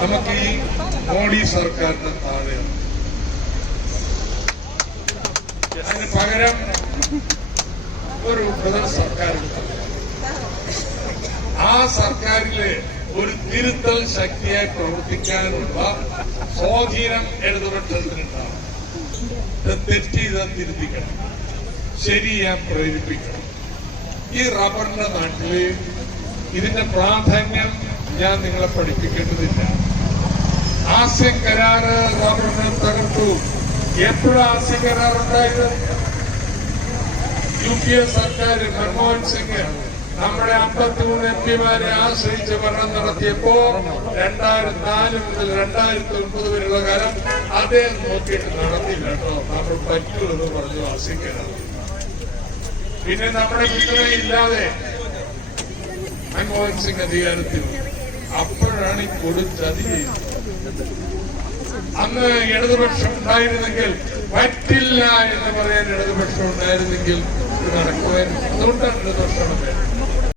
നമുക്ക് ഈ മോഡി സർക്കാരിന്റെ താഴെ. അതിന് പകരം ഒരു ബദൽ സർക്കാർ ആ സർക്കാരിലെ ഒരു തിരുത്തൽ ശക്തിയായി പ്രവർത്തിക്കാനുള്ള സ്വാധീനം ഇടതുപക്ഷത്തിനുണ്ടാവും തെറ്റ് ചെയ്താൽ തിരുത്തിക്കണം. ശരി ഞാൻ പ്രേരിപ്പിക്കണം. ഈ റബ്ബറിന്റെ നാട്ടിൽ ഇതിന്റെ പ്രാധാന്യം ഞാൻ നിങ്ങളെ പഠിപ്പിക്കേണ്ടതില്ല. ആസ്യം കരാറ് ഗവൺമെന്റ് തകർത്തു. എപ്പോഴും ആസ്യ കരാർ ഉണ്ടായത് യു പി എ സർക്കാർ മൻമോഹൻ സിംഗ് നമ്മുടെ അമ്പത്തിമൂന്ന് എം പിമാരെ ആശ്രയിച്ച് ഭരണം നടത്തിയപ്പോ രണ്ടായിരത്തി നാല് മുതൽ രണ്ടായിരത്തി ഒൻപത് വരെയുള്ള കാലം അദ്ദേഹം നോക്കിയിട്ട് നടത്തില്ല കേട്ടോ. നമ്മൾ പറ്റുമെന്ന് പറഞ്ഞു ആശിക്കരുത് പിന്നെ നമ്മുടെ പിന്തുണയില്ലാതെ മൻമോഹൻ സിംഗ് അധികാരത്തിൽ അപ്പോഴാണ് ഈ കൊടുത്തതി അന്ന് ഇടതുപക്ഷം ഉണ്ടായിരുന്നെങ്കിൽ പറ്റില്ല എന്ന് പറയാൻ ഇടതുപക്ഷം ഉണ്ടായിരുന്നെങ്കിൽ നടക്കുവാൻ അതുകൊണ്ടാണ് ഇടതുപക്ഷം വേണ്ടത്